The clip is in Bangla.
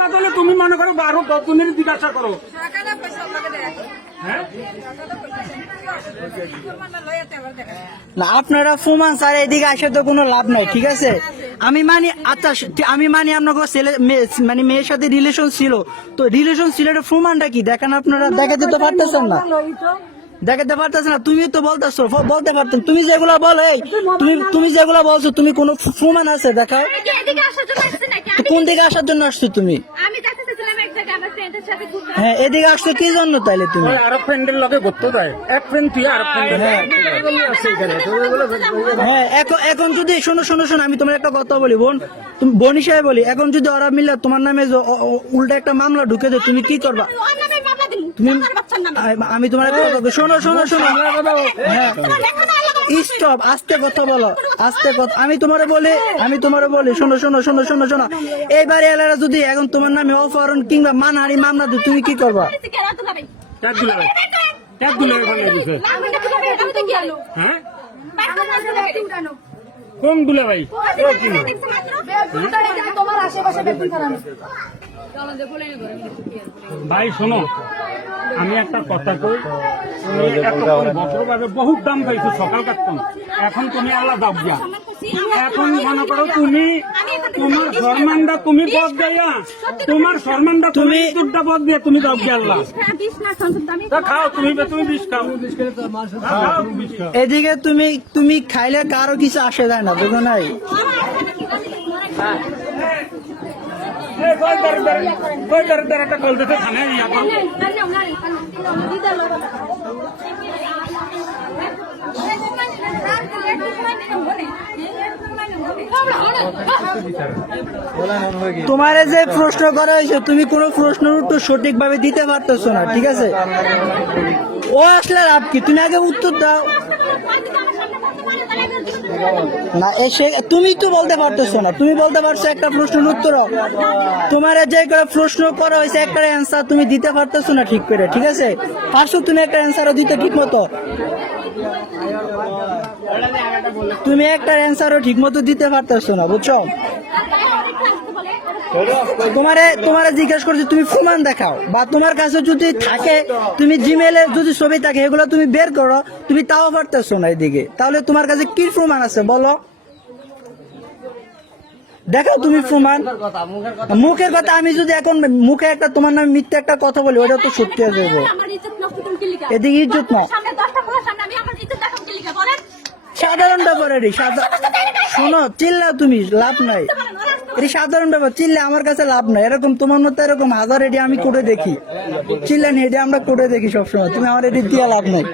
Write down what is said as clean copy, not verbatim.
মিথ্যা করলে তুমি মনে করো 12-10 জনের জিজ্ঞাসা করো। না আপনারা ফুমান স্যার এদিকে আসে তো কোনো লাভ নাই, ঠিক আছে? আমি মানি, আচ্ছা আমি মানি আপনাকে ছেলে মানে মেয়ের সাথে রিলেশন ছিল, তো রিলেশন ছিল এটা প্রমাণটা কি দেখেন? আপনারা দেখাতে তো পারতেছেন না, দেখাতে পারতেছেন না। তুমি তো বলতেছো, বলতে পারতেন। তুমি যেগুলা বলো, এই তুমি যেগুলা বলছো, তুমি কোনো প্রমাণ আছে দেখাও। কোন দিকে আসার জন্য আসছো তুমি? হ্যাঁ, এদিকে আসছো কি জন্য তাইলে তুমি? আর ফ্রেন্ডের লগে ঘুরতে যায়, এক ফ্রেন্ড তুই আর ফ্রেন্ড। হ্যাঁ, এখন যদি শোনো, আমি তোমার একটা কথা বলি বোন, তুমি বোন হিসেবে বলি, এখন যদি ওরা মিলে তোমার নামে উল্টা একটা মামলা ঢুকে দেয়, তুমি কি করবা? তুমি আমি তোমার একটা কথা বলি, শোনো। হ্যাঁ, স্টপ, আস্তে কথা বলো, আস্তে কথা। আমি তোমারে বলি শোনো। এইবারে এলাকা যদি এখন তোমার নামে অপহরণ কিংবা মানহানি মামলা দিই, তুমি কি করবা? কোন দুলা ভাই? ভাই শোনো, আমি একটা কথা কই, বছর আগে বহুত দাম পাইছো সকাল কাটতাম, এখন তুমি আল্লাহ দাব যা। এখন মনে করো তুমি তোমার সম্মানটা তুমি পদ দেয়া, তোমার সম্মানটা তুমি দুটা পদ দিয়ে তুমি দাব গিয়ে আল্লাহ খাও। তুমি বিষ খাও। এদিকে তুমি খাইলে কারো কিছু আসে যায় না, বুঝো নাই? তোমারে যে প্রশ্ন করা হয়েছে, তুমি কোনো প্রশ্নের উত্তর সঠিক ভাবে দিতে পারতেছো না, ঠিক আছে? ও আসলে লাভ কি? তুমি আগে উত্তর দাও না। এসে তুমি তো বলতে পারতেছো না, তুমি বলতে পারছো একটা প্রশ্নের উত্তর। তোমার যে প্রশ্ন করা হয়েছে একটা অ্যান্সার তুমি দিতে পারতেছো না ঠিক করে, ঠিক আছে? পারছো তুমি একটা অ্যান্সারও দিতে ঠিক মতো? তুমি একটা অ্যান্সারও ঠিক মতো দিতে পারতেছো না, বুঝছো? তোমারে জিজ্ঞেস করছি, তুমি প্রমাণ দেখাও, বা তোমার কাছে যদি থাকে, তুমি জিমেলে যদি ছবি থাকে এগুলো তুমি বের করো, তুমি তাও পারতেছো না এদিকে। তাহলে তোমার কাছে কি প্রমাণ আছে বলো? দেখাও তুমি প্রমাণ। মুখের কথা আমি যদি এখন মুখে একটা তোমার নামে মিথ্যা একটা কথা বলি, ওটা তো সত্যি হয়ে যাবে। এদিকে ইজ্জত না, সাধারণ ব্যাপার। শোনো, চিল্লা তুমি, লাভ নাই। এটি সাধারণ ব্যাপার, চিল্লে আমার কাছে লাভ নাই। এরকম তোমার মতো এরকম হাজার এটি আমি করে দেখি, চিল্লেন এটি আমরা করে দেখি সবসময়। তুমি আমার এটি দিয়া লাভ নাই।